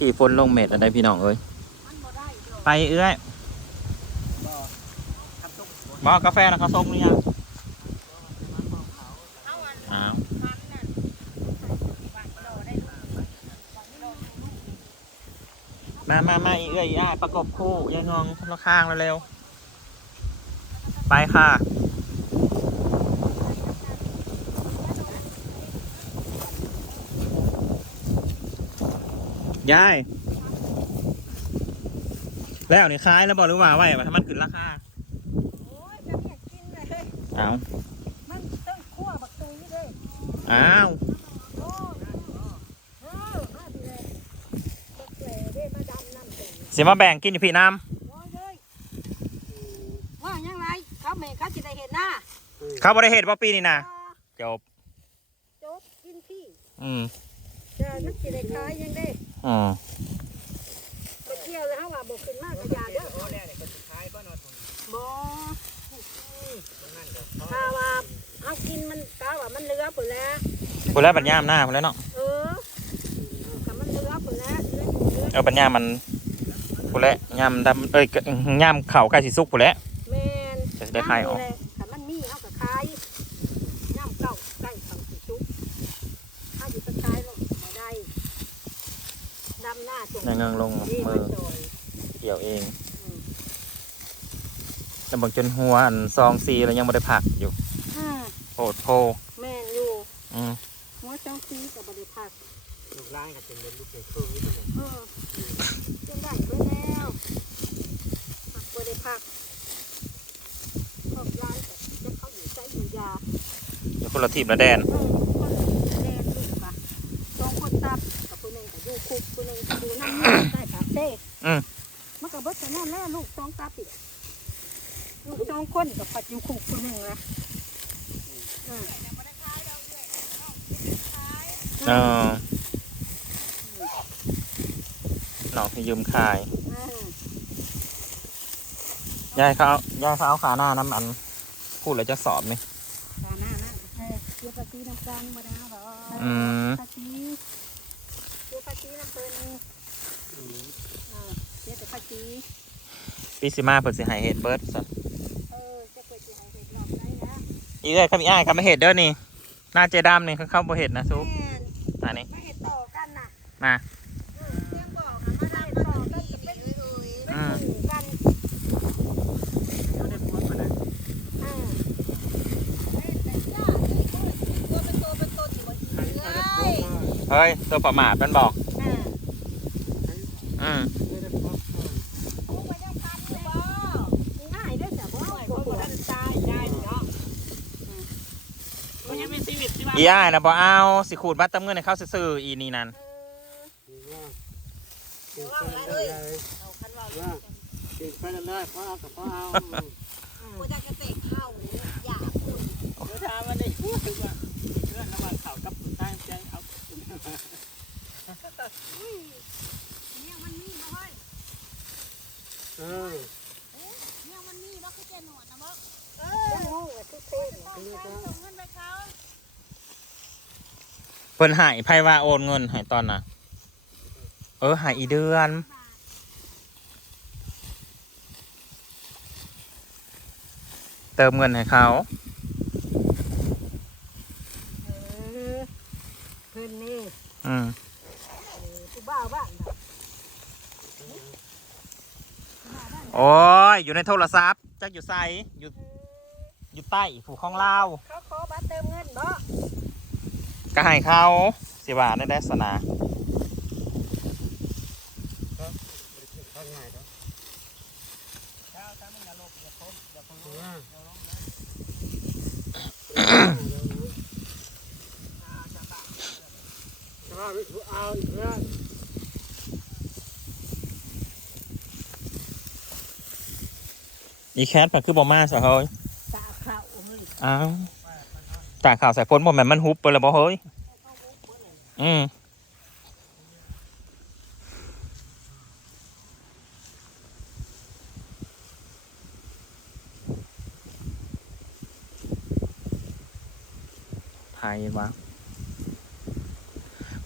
กี้ฝนลงเม็ดอะไรพี่น้องเอ้ยมันบ่ได้ดอกไปเอื้อยบอกกาแฟนะเขาส้มหรือยังเอาอันอ้าวมันน่ะวางโลได้ลูกวางโลมามามาอีเอื้อยอีอ้ายประกบคู่อยังงองคนละข้างเร็วๆไปค่ะ ยาย แล้วนี่คล้ายแล้วบอกหรือว่าไว้ว่าถ้ามันขึ้นราคาโอ้ยจะเนี่ยกินเลยอ้าวมันต้องคั่วบักตุยเด้อ้าวโอ้ยเออมาดิเลยบักแหล่เด้มาดำน้ำเต็มสิมาแบ่งกินอยู่พี่น้โอ้ยเอ้ยว่ายังไงเขาแม่เขาจะได้เห็นหน้าำเขาบริเหตุว่าปีนี้นะจบโจ๊กกินพี่ อืม จะนักจะได้ขายยังได้อืมไปเที่ยวแล้วเขาว่าบอกขึ้นมากกระยาเด้อบ่ถ้าว่าเอากินมันกาว่ามันเหลือปุ๋แล้วพูดแล้วปัญญามหน้าพูดแล้วเนาะเออถ้ามันเหลือปุ๋แล้วเหลือเหลือเออปัญญามมันพูดแล้วยามดำเอ้ยยามเข่าใกล้สิสุกพูดแล้วแมนจะได้ขายออกถ้ามันมีเอาก็ขายย่ำเก่าใกล้เขาสิชุกถ้าอยู่ตะขายลงบ่ได้ดำหน้าจง ในเงงลง นี่ มื มัน อ จอย เกี่ยวเองอืมแล้วบางจนหัวอันซองซีแล้วยังไม่ได้ผักอยู่อ่าโพดโพแมนอยู่อืมหัวเจ้าซีกับบริพักลูกร้านก็เป็นลูกเป็นคือเออจนได้ไปแล้วผักบริพักครอบร้านแต่จะเขาอยู่ใช้อยู่ยาอยู่คนละทีมละแดน เออคนแน่ลูกอะสองคนตับกับคนหนึ่งกับอยู่คุกคนหนึ่งกับอยู่นั่งใต้ขาเต้อืมมัน กับเบิดแต่แน่แน่ลูกสองตับอีกลูกสองคนกับปัดอยู่คุกคนหนึ่งละอืมเออหนองที่ยืมขายอืมยายเขาเอายายเขาเอาขาหน้าน้ำอัน พูดแล้วจะสอบไหมตาหน้านั่นเออเกี่ยวกับตีน้ำกันบ่ได้หรออืมภาษีเกี่ยวกับตีน้ำเปิ้น เออเกี่ยวกับภาษีปีสิมาเพิ่นสิใหายเห็ดเบิร์ดสันเออจะเกิดสิหายเหตุรอบไหนนะอีเอ้ยคำอีอ้ายคำไม่เห็ดเด้อนี่หน้าเจดามนี่เขาเข้าบ่เห็ดนะซุปแม่นอันนี้ไม่เห็นต่อกันน่ะมาเออเรื่องบอกนะมาได้ต่อกันจะเป็นเป็นหมู่กันเออแต่ย่านี่ตัวเป็นตัวเป็นตนอยู่บนหินเลย เฮ้ยตัวประมาทมันบอก อ่า อืม เอาไว้ยังทันเลยบ่ง่ายเด้อจ้ะบ่บ่บ่ทันตายได้เนาะ มันยังมี ชีวิตที่ว่าอีอ้ายนะบ่เอาสิขูดบัตรเติมเงินให้เขาซื่อๆอีนี่นั่นเออเอาคันว่าว่าติดไปเรื่อยๆเพราะเอากับเพราะเอาบ่ได้กระเตะเข้าอยากพูดเดี๋ยวถามมันได้พูดว่าเรื่องระหว่างเขากับตั้งใจเอาเนี่ยมันนี่บ่เฮ้ยเออ เนี่ยมันนี่บ่คือเจหนวดนะบ่เออโง่ก็คือเท่ส่งเงินไปเขา เพิ่นใหายไพ่ว่าโอนเงินให้ตอนน่ะ เออใหายอีเดือน เติมเงินให้เขาเออเพิ่นนี่อืมผู้บ้าบ้านโอ้ยอยู่ในโทรศัพท์จักอยู่ไซอยู่อยู่ใต้ผูของเราวเขาขอบัตรเติมเงินบ่ ก็ให้เขาสิบาทได้ได้สนาทำไงเนาะเช้าถ้าไม่อย่าลบอย่าพบอย่าพบอย่าลงนะเอาอีกเพื่อนอีแคทมันคือบอมาสะเฮ้ยตาเข้าเฮ้ยอ้าว จากข่าวสายฝนบ่แม่นมันฮุบไปแล้วบ่เฮ้ย อืมไทยวะ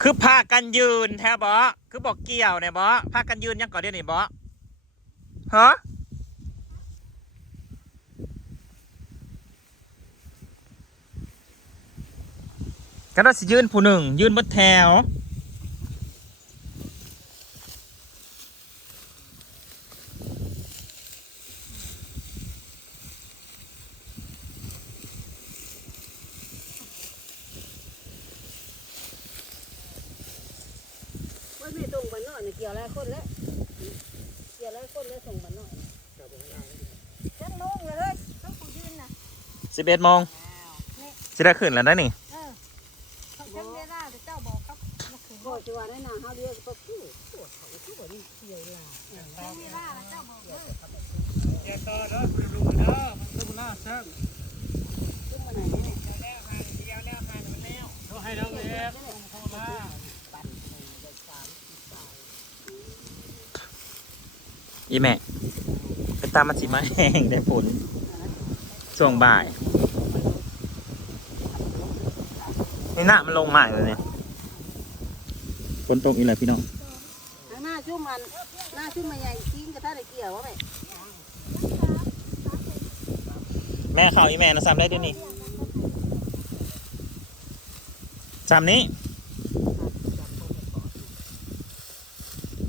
คือพากันยืนแท้บอคือบอกเกี่ยวเนี่ยบอพากันยืนยังก่อนเดี๋ยวนี้บอฮะ กันว่าสิยืนผู้หนึ่ง ยืนบนแถวว่าไม่ตรงบ้านนอกเนี่ยเกี่ยวหลายคนแล้วเกี่ยวหลายคนแล้วส่งบ้านนอกจังโมงเลยเฮ้ยต้องผู้ยืนน่ะสิบเอ็ดโมงสิได้ขึ้นแล้วได้นี่ เออเขาจังเวลาเจ้าบอกครับ มาคืนบอจะว่าได้นาเฮาเรียกก็คือปวดเขาคือว่านี่เกี่ยวลาจังเวลาแล้วเจ้าบอกเด้อแกต่อเด้อคุณลุงเด้อมันก็น่าเซิงขึ้นมาไหนเนี่ยเขาให้น้องเล็กโคราอีแม่ไปตามมาสิมาแห้งได้ผลช่วงบ่ายนี่หน้ามันลงมากเลยเนี่ย ฝนตกอีกแล้วพี่น้องหน้าชุ่มมันหน้าชุ่มมันใหญ่กินกระทะได้เกี่ยววะแม่แม่เขาอีแม่นะซ้ำได้ด้วยนี่ซ้ำนี้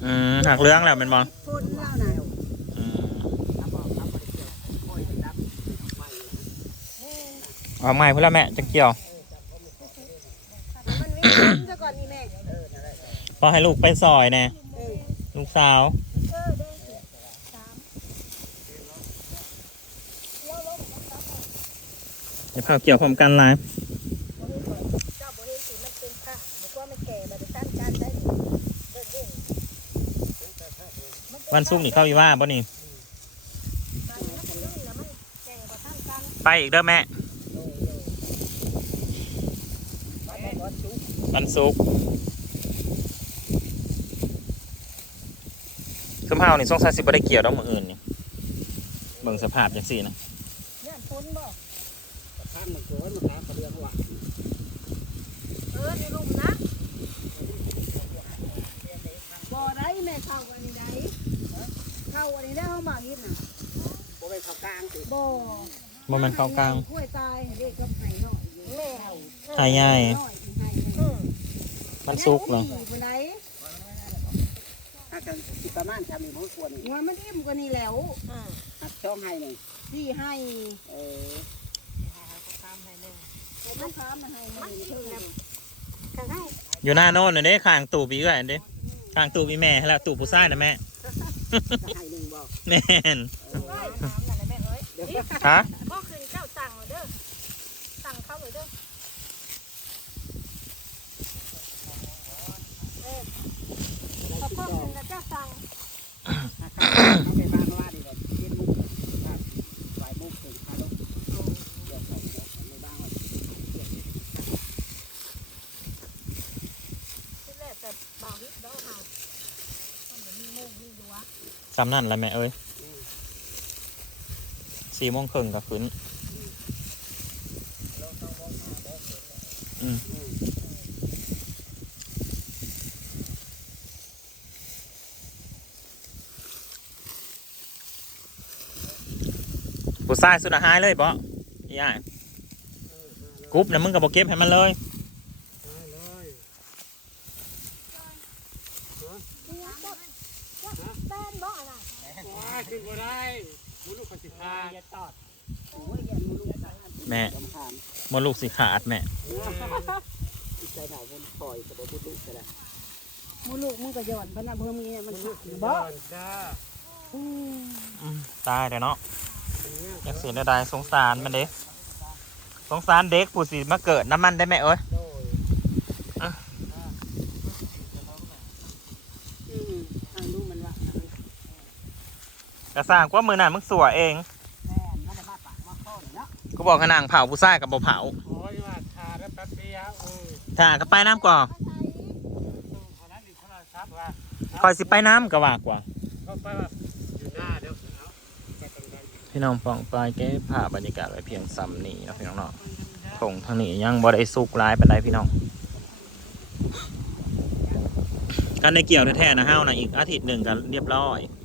อืมหักเรื่องแล้วเป็นบอลทุนเล่าน่ะอืมเอาใหม่เพื่อนละแม่จังเกี่ยว พอให้ลูกไปซอยแน่เออลูกสาวเออได้สามเดี๋ยวเผาเกี่ยวพร้อมกันไลฟ์เจ้าบ่เห็นสิมันเป็นค่ะบอกว่ามันแก่แบบสั้นกันได้เดินเล่นวันศุกร์นี่เข้าอีว่าบ่นี่มันมันเป็นรุ่นแล้วมันแก่กว่าสั้นกันไปอีกเด้อแม่วันศุกร์ สมเฮานี่สงสัยสิบ่ได้เกี่ยวดอกมืออื่นนี่เบิ่งสภาพจังซี่นะเนี่ยพ้นบ่ท่านมันสวยมันถามกระเรียงว่าเออในลุมนะบ่ได้แม่เข้ากันนี่ได้เข้าอันนี้ได้เฮามาอีกน่ะบ่ไปเข้ากลางสิบ่บ่แม่นเข้ากลางกล้วยตายเด็กกับไห้น้อยแม่หายใหญ่น้อยไห้เออวันศุกร์เหรอแม่บ่ได้ ถ้ากันสิประมาณจำมีบ่ควรงวมันอิ่มกว่านี้แล้วอ่าหักช่องให้นี่ที่ให้เออมันค้ามาให้มันเพิ่งข้างให้อยู่หน้าโน่นน่ะเด้ข้างตู้ปีเอื้อยอันเด้ข้างตู้ปีแม่ให้แล้วตู้ผู้ชายนะแม่จะให้หนึ่งบอกแม่นเอ้ยถามนั่นแหละแม่เอ้ยเดี๋ยวฮะ ก็คือเจ้าสั่งเลยเด้อสั่งเข้าเลยเด้อเออขอบคุณนะเจ้าสั่ง เขาไปบ้านว่าดีแบบเย็นมุกไหวมุกถึงคาลงเดี๋ยวใส่ในบ้านว่า ที่แรกแต่บ่าวฮิตเด้อเฮามันเหมือนมีโมงมีดัว จำนั่นแหละแม่เอ้ยสี่โมงครึ่งก็ขึ้นอืมผู้ชายสุดหายเลยบ่อีอ้ายกรุ๊ปเนะมึงกับโบเก็บให้มันเลย ได้เลย แป้นบ่อะไร ว้า ขึ้นบ่ได้มุลูกคนสิพาอย่าตอดโอ้ยอย่ามุลูกแม่สำคัญมดลูกสิขาดแม่อีใจหนาวมันปล่อยกับมุลูกก็ได้มูลูกมึงก็หย่อนพะนะเพิ่มนี้มันขาดบ่บ่จ้าอืมอืมตายเลยเนาะอยากเสียดายสงสารมันเด้สงสารเด็กผู้สิมาเกิดน้ำมันได้ไหมเอ้ย โดย อืมทางรู้มันว่า กระสร้างกว่ามือหน่ะมึงสัวเอง แม่นมันได้มาปากมาข้อเลยเนาะกูบอกขนางเผาผู้ชายกับบ่เผาโอ้ยว่าทาแล้วแป๊บเดียวโอ้ยถ้าก็ไปน้ำก่อนเท่านั้นอีกเท่านั้นครับว่าคอยสิไปน้ำก็ว่ากว่า เขาไปว่าอยู่หน้าเดี๋ยวเอาไปกันกันพี่น้องปองปลายแก้ภาพบรรยากาศไว้เพียงซ้ำนี้เนาะพี่น้องเนาะคงทางนี้ยังบ่ได้สุกร้ายไปได้พี่น้องการในเกี่ยวแท้ๆนะเฮ้านะอีกอาทิตย์หนึ่งกันเรียบร้อยเ